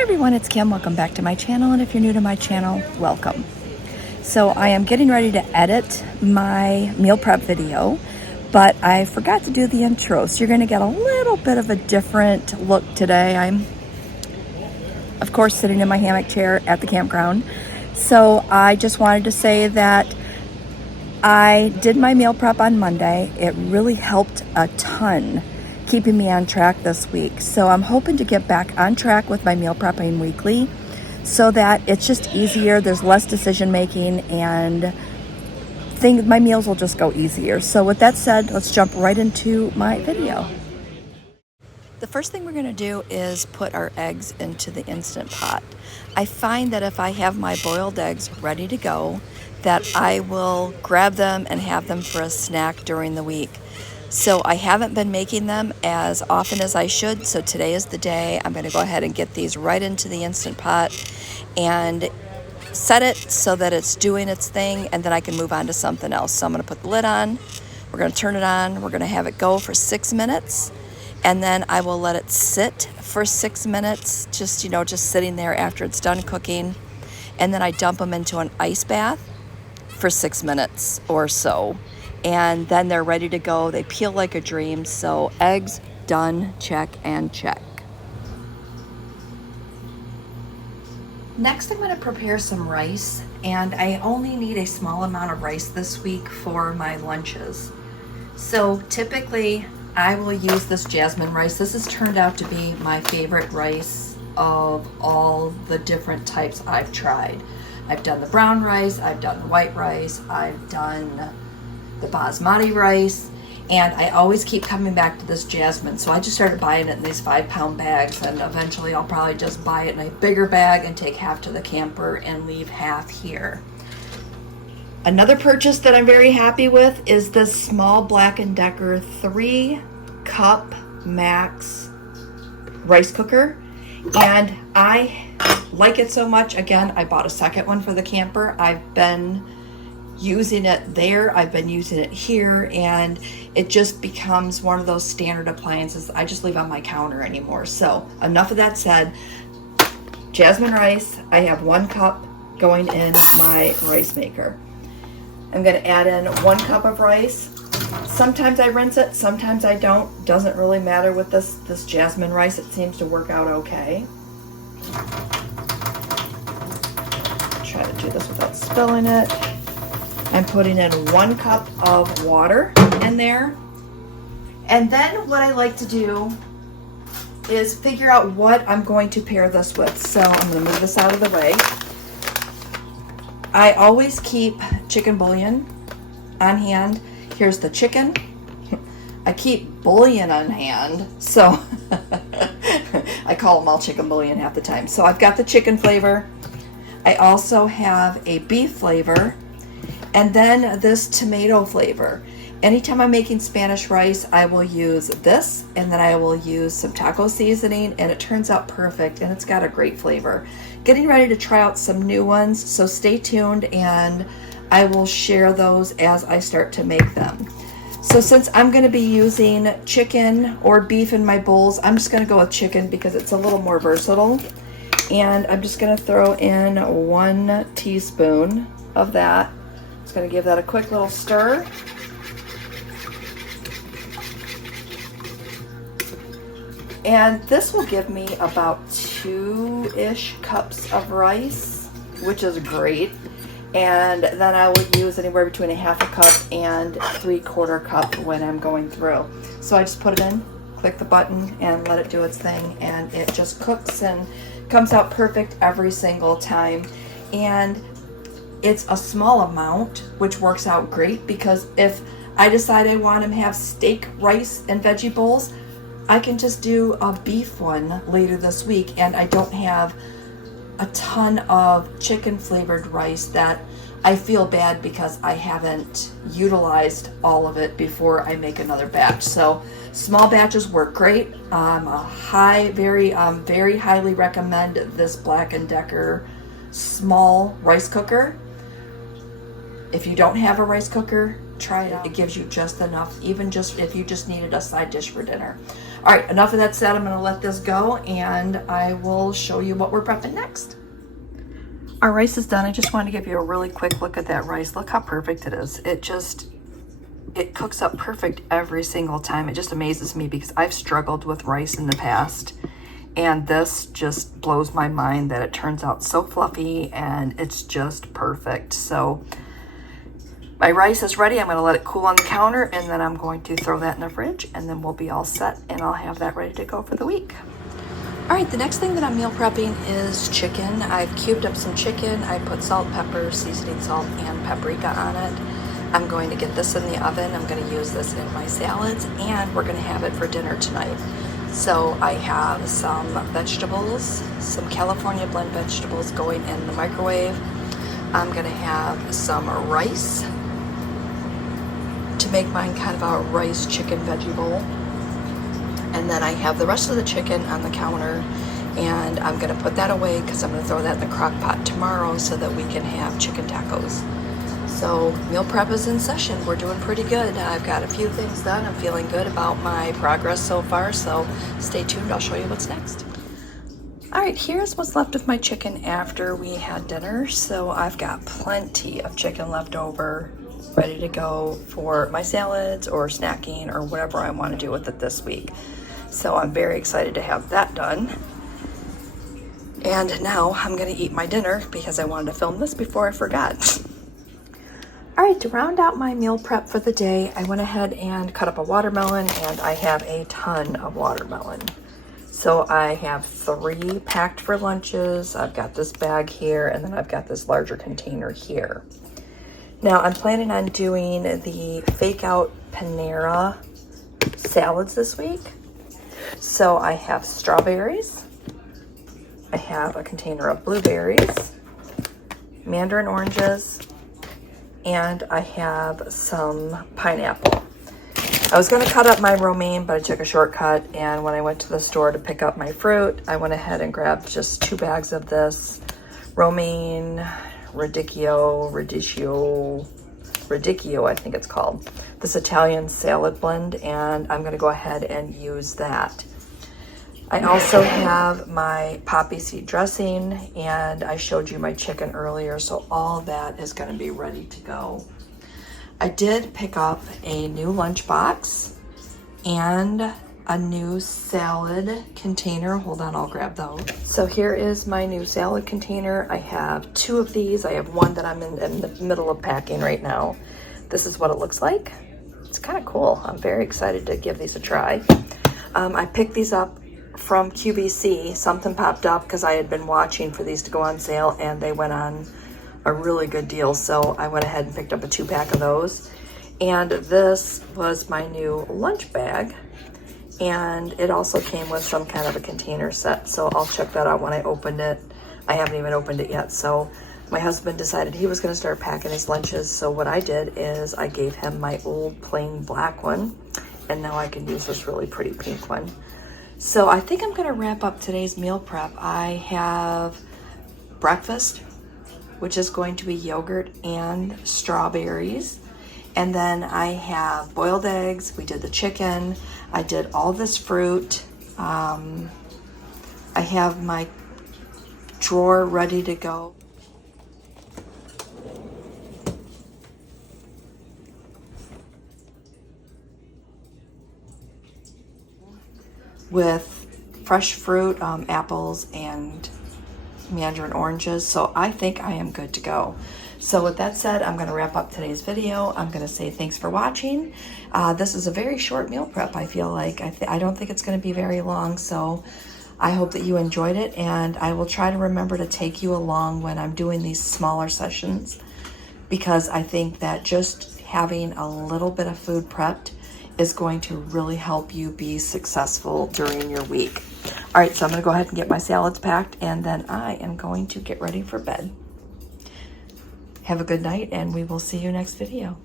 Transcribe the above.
Hi everyone, it's Kim. Welcome back to my channel, and if you're new to my channel, welcome. So I am getting ready to edit my meal prep video, but I forgot to do the intro, so you're going to get a little bit of a different look today. I'm, of course, sitting in my hammock chair at the campground. So I just wanted to say that I did my meal prep on Monday. It really helped a ton keeping me on track this week. So I'm hoping to get back on track with my meal prepping weekly so that it's just easier. There's less decision making and my meals will just go easier. So with that said, let's jump right into my video. The first thing we're going to do is put our eggs into the Instant Pot. I find that if I have my boiled eggs ready to go, that I will grab them and have them for a snack during the week. So I haven't been making them as often as I should, so today is the day. I'm going to go ahead and get these right into the Instant Pot and set it so that it's doing its thing, and then I can move on to something else. So I'm going to put the lid on, we're going to turn it on, we're going to have it go for 6 minutes, and then I will let it sit for 6 minutes, just sitting there after it's done cooking, and then I dump them into an ice bath for 6 minutes or so. And then they're ready to go. They peel like a dream. So eggs done, check and check. Next, I'm going to prepare some rice, and I only need a small amount of rice this week for my lunches. So typically I will use this jasmine rice. This has turned out to be my favorite rice of all the different types I've tried. I've done the brown rice, I've done the white rice, I've done the basmati rice, and I always keep coming back to this jasmine. So I just started buying it in these 5-pound bags, and eventually I'll probably just buy it in a bigger bag and take half to the camper and leave half here. Another purchase that I'm very happy with is this small Black & Decker 3-cup max rice cooker, and I like it so much. Again, I bought a second one for the camper. I've been using it there, I've been using it here, and it just becomes one of those standard appliances I just leave on my counter anymore. So enough of that said, jasmine rice, I have 1 cup going in my rice maker. I'm going to add in 1 cup of rice. Sometimes I rinse it, sometimes I don't. Doesn't really matter with this jasmine rice. It seems to work out okay. Try to do this without spilling it. I'm putting in 1 cup of water in there. And then what I like to do is figure out what I'm going to pair this with. So I'm going to move this out of the way. I always keep chicken bouillon on hand. Here's the chicken. I keep bouillon on hand, so I call them all chicken bouillon half the time. So I've got the chicken flavor. I also have a beef flavor, and then this tomato flavor. Anytime I'm making Spanish rice, I will use this, and then I will use some taco seasoning, and it turns out perfect, and it's got a great flavor. Getting ready to try out some new ones, so stay tuned, and I will share those as I start to make them. So since I'm going to be using chicken or beef in my bowls, I'm just going to go with chicken because it's a little more versatile. And I'm just going to throw in 1 teaspoon of that. Just going to give that a quick little stir. And this will give me about 2-ish cups of rice, which is great. And then I will use anywhere between 1/2 cup and 3/4 cup when I'm going through. So I just put it in, click the button, and let it do its thing, and it just cooks and comes out perfect every single time. And it's a small amount, which works out great, because if I decide I want to have steak, rice, and veggie bowls, I can just do a beef one later this week, and I don't have a ton of chicken flavored rice that I feel bad because I haven't utilized all of it before I make another batch. So small batches work great. Very highly recommend this Black & Decker small rice cooker. If you don't have a rice cooker, Try it out. It gives you just enough, even just if you just needed a side dish for dinner. All right, enough of that said. I'm gonna let this go and I will show you what we're prepping next. Our rice is done. I just wanted to give you a really quick look at that rice. Look how perfect it is. It cooks up perfect every single time. It just amazes me because I've struggled with rice in the past, and this just blows my mind that it turns out so fluffy and it's just perfect. So my rice is ready. I'm gonna let it cool on the counter and then I'm going to throw that in the fridge and then we'll be all set and I'll have that ready to go for the week. All right, the next thing that I'm meal prepping is chicken. I've cubed up some chicken. I put salt, pepper, seasoning salt, and paprika on it. I'm going to get this in the oven. I'm going to use this in my salads, and we're going to have it for dinner tonight. So I have some vegetables, some California blend vegetables going in the microwave. I'm going to have some rice to make mine kind of a rice chicken veggie bowl. And then I have the rest of the chicken on the counter, and I'm going to put that away because I'm going to throw that in the crock pot tomorrow so that we can have chicken tacos. So meal prep is in session. We're doing pretty good. I've got a few things done. I'm feeling good about my progress so far, so stay tuned. I'll show you what's next. All right, here's what's left of my chicken after we had dinner. So I've got plenty of chicken left over, ready to go for my salads or snacking or whatever I want to do with it this week. So I'm very excited to have that done. And now I'm gonna eat my dinner because I wanted to film this before I forgot. All right, to round out my meal prep for the day, I went ahead and cut up a watermelon, and I have a ton of watermelon. So I have 3 packed for lunches. I've got this bag here, and then I've got this larger container here. Now I'm planning on doing the fake out Panera salads this week. So I have strawberries, I have a container of blueberries, mandarin oranges, and I have some pineapple. I was going to cut up my romaine, but I took a shortcut, and when I went to the store to pick up my fruit, I went ahead and grabbed just 2 bags of this romaine, radicchio, I think it's called, this Italian salad blend, and I'm going to go ahead and use that. I also have my poppy seed dressing, and I showed you my chicken earlier, so all that is going to be ready to go. I did pick up a new lunch box and a new salad container. Hold on, I'll grab those. So here is my new salad container. I have 2 of these. I have one that I'm in the middle of packing right now. This is what it looks like. It's kind of cool. I'm very excited to give these a try. I picked these up from QVC. Something popped up because I had been watching for these to go on sale, and they went on a really good deal. So I went ahead and picked up a 2-pack of those. And this was my new lunch bag. And it also came with some kind of a container set. So I'll check that out when I opened it. I haven't even opened it yet. So my husband decided he was going to start packing his lunches. So what I did is I gave him my old plain black one. And now I can use this really pretty pink one. So I think I'm going to wrap up today's meal prep. I have breakfast, which is going to be yogurt and strawberries. And then I have boiled eggs. We did the chicken. I did all this fruit. I have my drawer ready to go. With fresh fruit, apples, and mandarin oranges. So I think I am good to go. So with that said, I'm going to wrap up today's video. I'm going to say thanks for watching. This is a very short meal prep, I feel like. I don't think it's going to be very long, so I hope that you enjoyed it, and I will try to remember to take you along when I'm doing these smaller sessions, because I think that just having a little bit of food prepped is going to really help you be successful during your week. All right, so I'm going to go ahead and get my salads packed, and then I am going to get ready for bed. Have a good night, and we will see you next video.